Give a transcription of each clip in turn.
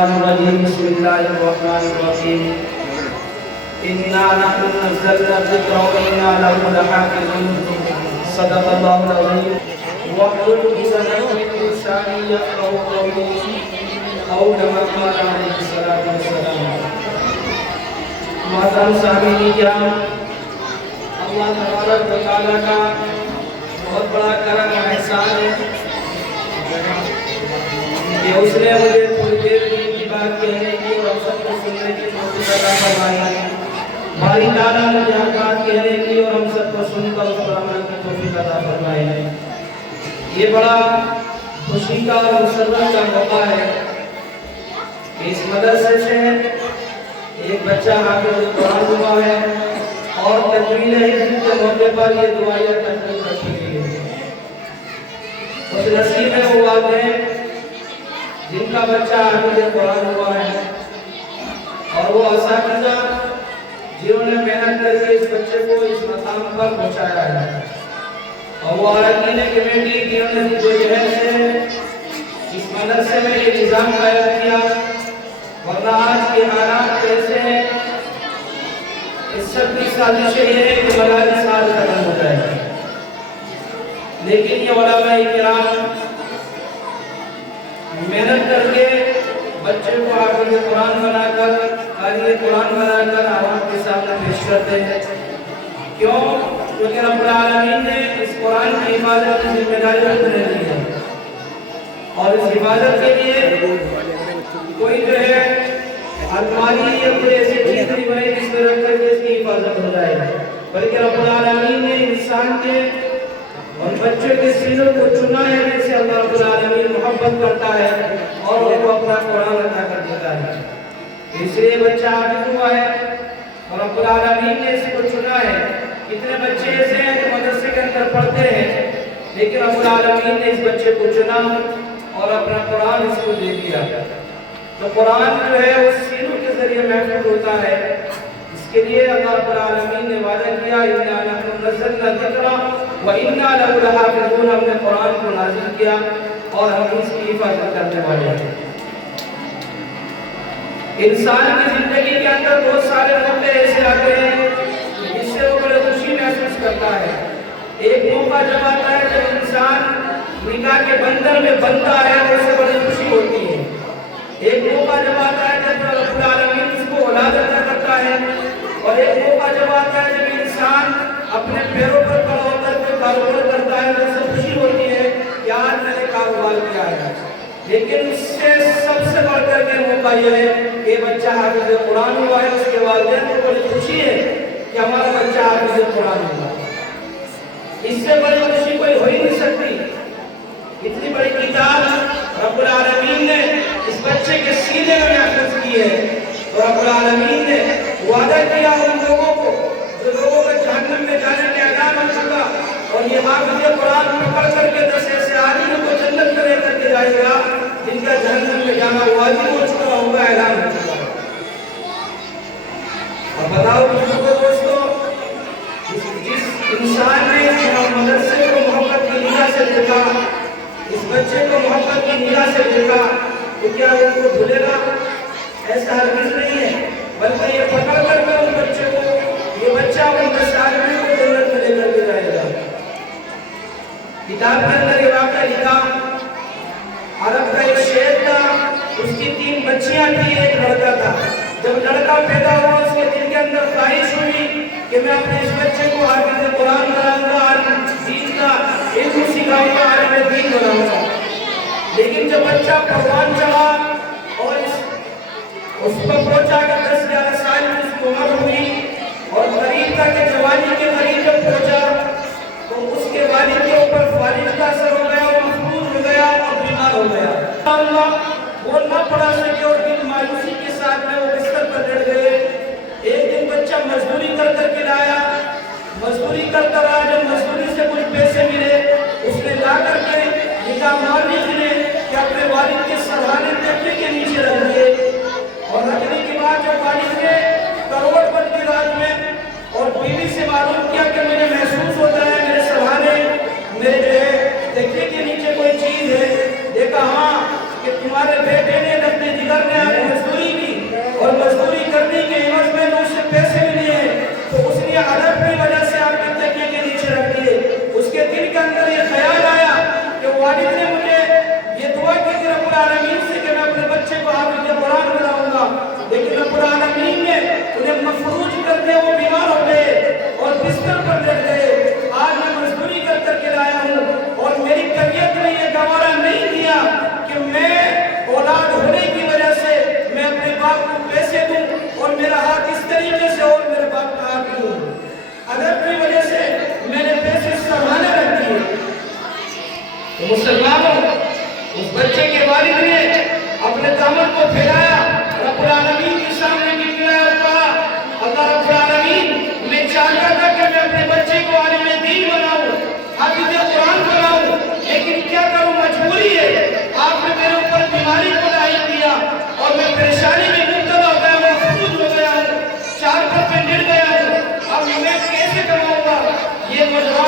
الشيطان الرجيم بسم الله الرحمن الرحيم إنا نحن نزلنا الذكر وإنا له لحافظون صدق الله العظيم واحلل عقدة من لساني يفقهوا قولي أو كما قال عليه الصلاة والسلام. محترم سامعین کرام، اللہ تبارک و تعالیٰ کا بہت بڑا کرم و احسان ہے کہ اس نے مجھے تھوڑی دیر کی بات کہنے کی اور سب کو سننے کی توفیق عطا فرمائی. باری تعالیٰ مجھے حق بات کہنے کی اور ہم سب کو سن کر اس پر عمل کی توفیق عطا فرمائی. یہ بڑا خوشی کا اور مسرت کا موقع ہے کہ اس مدرسے سے ایک بچہ حافظ قرآن ہوا ہے اور تکمیل حفظ کے موقع پر یہ دعائیہ تقریب رکھی گئی ہے. اس نصیب میں وہ والدین جن کا بچہ حافظ قرآن ہوا ہے اور وہ اساتذہ جنہوں نے محنت کر کے اس بچے کو اس مقام پر پہنچایا ہے اور وہ اراکین کمیٹی جنہوں نے جہد سے اس مدرسے میں یہ نظام قائم کیا، ورنہ آج کے حالات کیسے ہیں. اس سب کی سازش یہ ہے کہ مدارس آج ختم ہو جائے، لیکن یہ علماء کرام محنت کر کے بچے کو حافظ قرآن بنا کر قاری قرآن بنا کر عوام کے سامنے پیش کرتے ہیں. کیوں؟ کیونکہ رب العالمین نے اس قرآن کی حفاظت کی ذمہ داری انہیں دی ہے اور اس حفاظت کے لیے کوئی جو ہے الماری یا کوئی ایسی چیز نہیں بنائی جس میں رکھ کر کے اس کی حفاظت ہو جائے، بلکہ رب العالمین نے انسان کے اور بچوں کے سینوں کو چنا ہے جس سے اللہ رب العالمین محبت کرتا ہے اور ان کو اپنا قرآن عطا کر دیتا ہے. اس لیے بچہ حافظ ہوا ہے اور رب العالمین نے اس کو چنا ہے. کتنے بچے ایسے ہیں جو مدرسے کے اندر پڑھتے ہیں لیکن رب العالمین نے اس بچے کو چنا اور اپنا قرآن اس کو دے دیا. تو قرآن جو ہے اس سینوں کے ذریعے محفوظ ہوتا ہے. اس کے لیے اللہ رب العالمین نے وعدہ کیا اِنَّا نَحْنُ نَزَّلْنَا الذِّكْرَ وَإِنَّا لَهُ لَحَافِظُونَ. ہم نے قرآن کو نازل کیا اور ہم اس کی حفاظت کرنے والے ہیں. انسان کی زندگی کے اندر بہت سارے موقع ایسے آتے ہیں جس سے وہ بڑے خوشی محسوس کرتا ہے. ایک موقع جب آتا ہے جب انسان نکاح کے بندھن میں بندھتا ہے اور اسے بڑی خوشی ہوتی ہے. ایک موقع جب آتا ہے جب رب العالمین اس کو اولاد عطا کرتا ہے اور ایک موقع جب آتا ہے جب انسان اپنے پیروں پر کھڑا ہو کر کے کاروبار کرتا ہے تو اسے خوشی ہوتی ہے کہ آج میں نے کاروبار کیا ہے. لیکن اس سے سب سے بڑھ کر کے موقع یہ ہے کہ بچہ حافظ قرآن ہوا ہے. اس کے والدین کو بڑی خوشی ہے کہ ہمارا بچہ حافظ قرآن ہوا. اس سے بڑی خوشی کوئی ہو ہی نہیں سکتی. اتنی بڑی کتاب رب العالمین نے اس بچے کے سینے میں محفوظ کی ہے اور رب العالمین نے وعدہ کیا ان لوگوں کو جو لوگوں کا جہنم میں جانے کے اعلان ہو چکا اور یہ حافظ قرآن پکڑ کر کے 10 ایسے آدمیوں کو جنت میں لے کر کے جائے گا جن کا جہنم میں جانا واجب ہو چکا ہوگا، اعلان ہو چکا. اب بتاؤ دوستو، جس انسان نے مدرسے کو محبت کی نگاہ سے دیکھا، اس بچے کو محبت کی نگاہ سے دیکھا، تو کیا وہ ان کو بھولے گا؟ ایسا ہرگز نہیں ہے، بلکہ یہ پکڑ کر کے ان بچے کو، یہ بچہ ان 10 آدمیوں کو جنت میں لے کر کے جائے گا. کتاب کے اندر یہ واقعہ لکھا، عرب کا ایک شیخ تھا، اس کی 3 بچیاں تھی، ایک لڑکا تھا. جب لڑکا پیدا ہوا اس کے دل کے اندر خواہش ہوئی کہ میں اپنے اس بچے کو حافظ قرآن بناؤں گا، عالم دین کا علم سکھاؤں گا، عالم دین بناؤں گا. لیکن جب بچہ پروان چڑھا اور اس پر پہنچا کہ 10-11 سال میں اس کی عمر ہوئی اور قریب تھا کہ جوانی کے قریب جب پہنچا تو اس کے والد کے اوپر فالج کا اثر ہو گیا، وہ مفلوج ہو گیا اور بیمار ہو گیا. اللہ وہ نہ پڑھا سکے اور دل مایوسی کے ساتھ میں وہ بستر پر لیٹ گئے. ایک دن بچہ مزدوری کر کے لایا، مزدوری کرتا رہا. جب مزدوری سے کچھ پیسے ملے اس نے لا کر کے نکاح مالک نے کہ اپنے والد کے سرہانے تکیے کے نیچے رکھ دیے اور رکھنے کے بعد جب والد نے کروڑ پت کی رات میں اور بیوی سے معلوم کیا کہ مجھے محسوس ہوتا ہے میرے سرہانے میرے جو ہے تکیے کے نیچے کوئی چیز ہے، دیکھا ہاں کہ تمہارے بیٹے نے اپنے جگر میں آ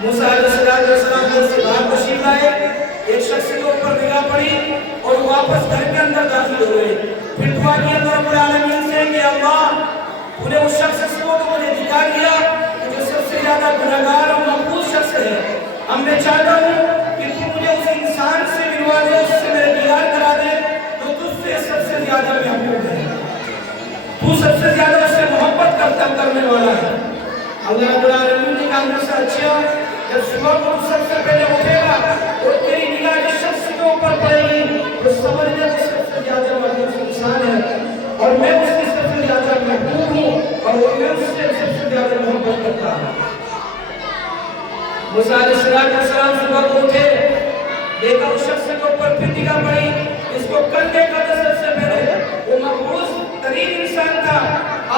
موسیٰ علیہ السلام سے باہر تشریف لائے، ایک شخص کے اوپر نگاہ پڑی اور واپس گھر کے اندر داخل ہوئے. پھر دعا کی اللہ رب العالمین سے کہ اللہ تو نے اس شخص کو تو مجھے دکھا دیا جو سب سے زیادہ گنہگار اور مقبول شخص ہے. اب میں چاہتا ہوں کہ تو مجھے اس انسان سے ملوا دے، اس سے میرے دیدار کرا دے جو تجھ سے سب سے زیادہ محبوب ہے، تو سب سے زیادہ اس سے محبت کرنے والا ہے. اللہ رب العالمین نے کہا مجھ سے اچھا جب صبح کو سب سے پہلے اٹھے گا اور تیری نگاہ جس شخص کے اوپر پڑے گی وہ سمجھ لے کہ سب سے زیادہ محبوب انسان ہے اور میں اس کی سب سے زیادہ محبوب ہوں اور وہ میں اس سے سب سے زیادہ محبت کرتا ہوں. موسیٰ علیہ السلام صبح کو اٹھے، دیکھا اس شخص کے اوپر پھر نگاہ پڑی، اس کو کل دیکھا تھا سب سے پہلے وہ مقبوض ترین انسان تھا.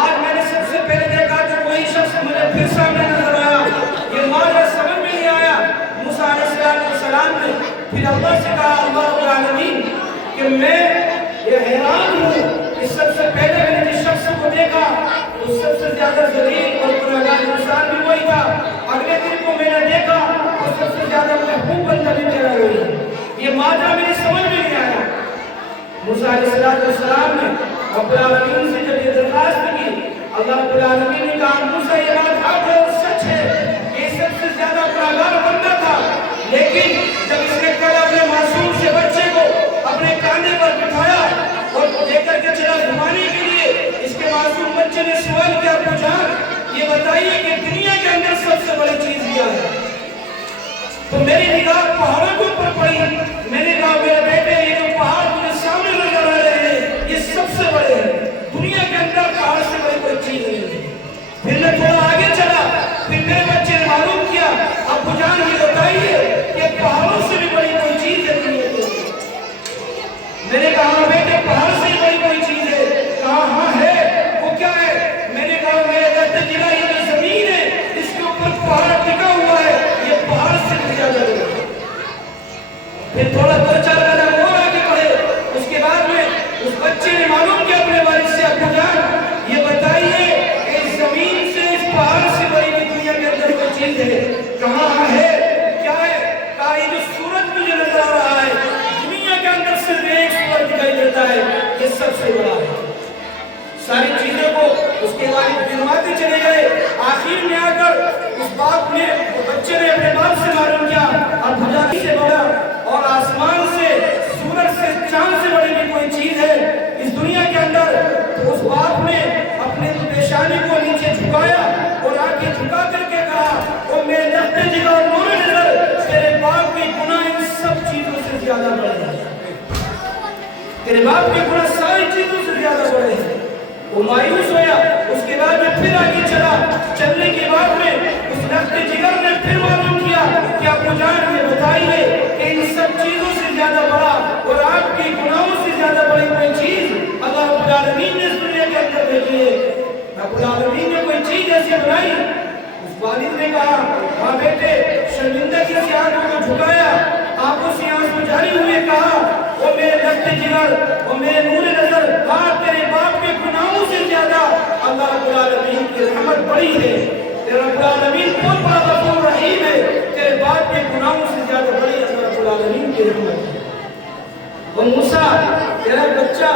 آج میں نے سب سے پہلے دیکھا کہ وہی شخص مجھے پھر سامنے نظر آیا. یہ ماجرا سمجھ میں نہیں آیا. موسیٰ علیہ السلام نے پھر اللہ سے کہا اللہ رب العالمین کہ میں یہ حیران ہوں کہ سب سے پہلے میں نے جس شخص کو دیکھا وہ سب سے زیادہ ذلیل اور گنہگار انسان بھی وہی تھا. اگلے دن کو میں نے دیکھا وہ سب سے زیادہ محبوب بندہ بھی میرا وہی. یہ ماجرا میری سمجھ میں نہیں آیا. موسیٰ علیہ السلام نے رب العالمین سے جب یہ درخواست کی، اللہ رب العالمین نے کہا موسیٰ یہ بات حق ہے اور سچ ہے، یہ سب سے زیادہ گنہگار بندہ تھا، لیکن جب اس نے کل اپنے معصوم سے بچے کو اپنے کاندھے پر بٹھایا اور لے کر کے چلا گھمانے کے لیے، اس کے معصوم بچے نے سوال کیا پوچھا یہ بتائیے کہ دنیا کے اندر سب سے بڑی چیز کیا ہے؟ تو میری نگاہ پہاڑوں کے اوپر پڑی. میں نے کہا میرے بیٹے یہ جو پہاڑ تمہیں سامنے نظر آ رہے ہیں یہ سب سے بڑے ہیں، دنیا کے اندر پہاڑ سے بڑی کوئی چیز نہیں ہے. پھر میں تھوڑا آگے چلا، پھر میرے بچے نے معلوم کیا ابو جان یہ بتائیے کہ پہاڑوں سے بھی بڑی کوئی چیز ہے دنیا کے اندر. میں نے کہا بیٹے پہاڑ سے بڑی کوئی چیز ہے. کہا ہاں ہے. وہ کیا ہے؟ میں نے کہا میرے درد جگہ یہ جو زمین ہے اس کے اوپر پہاڑ ٹکا ہوا ہے، یہ پہاڑ سے بھی زیادہ ہے. پھر تھوڑا دو چار قدم اور آگے بڑھے، اس کے بعد میں اس بچے نے معلوم کیا اپنے والد سے ابو جان یہ بتائیے کہ اس زمین سے اس پہاڑ سے بڑی بھی دنیا کے اندر کوئی چیز ہے؟ کہاں ہے؟ کیا ہے؟ کہا یہ جو سورج مجھے نظر آ رہا ہے دنیا کے اندر صرف ایک سورج دکھائی دیتا ہے، یہ سب سے بڑا ہے. ساری چیزوں کو اس کے والد گنواتے چلے گئے. آخر میں آ کر اس باپ نے بچے نے اپنے باپ سے معلوم کیا ابو جان سے بڑا اور آسمان سے سورج سے چاند سے بڑی بھی کوئی چیز ہے اس دنیا کے اندر. تو اس باپ نے اپنے پیشانی کو نیچے جھکایا اور آنکھیں جھکا کر کے کہا وہ میرے لخت جگہ اور نور نظر تیرے باپ کی گناہ ان سب چیزوں سے زیادہ بڑے ہیں، تیرے باپ کی گناہ ساری چیزوں سے زیادہ بڑے ہیں. وہ مایوس ہویا. اس کے بعد میں پھر آگے چلا. چلنے کے بعد میں اس لخت جگر نے پھر معلوم کیا کہ ابو جان یہ بتائیے کہ ان سب چیزوں سے زیادہ بڑا اور آپ کی گناہوں سے زیادہ بڑی کوئی چیز اللہ رب العالمین نے اس دنیا کے اندر بھیجی ہے؟ رب العالمین نے کوئی چیز ایسی بنائی؟ اس والد نے کہا ہاں بیٹے. شرمندگی سے آنکھوں کو جھکایا، آنکھوں سے آنسو جاری ہوئے کہا وہ میرے لخت جگر وہ میرے نور نظر، ہاں تیرے باپ کے گناہوں سے زیادہ اللہ رب العالمین کی رحمت بڑی ہے. تیرے رب العالمین بہت بڑا غفور رحیم ہے، تیرے باپ کے گناہوں سے زیادہ بڑی اللہ رب العالمین کی رحمت ہے. وہ موسیٰ تیرا بچہ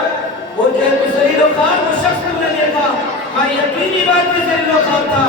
وہ جو ہے تو ذلیل و خوار وہ شخص تم نے دیکھا، ہاں یقینی بات کہ ذلیل و خوار تھا،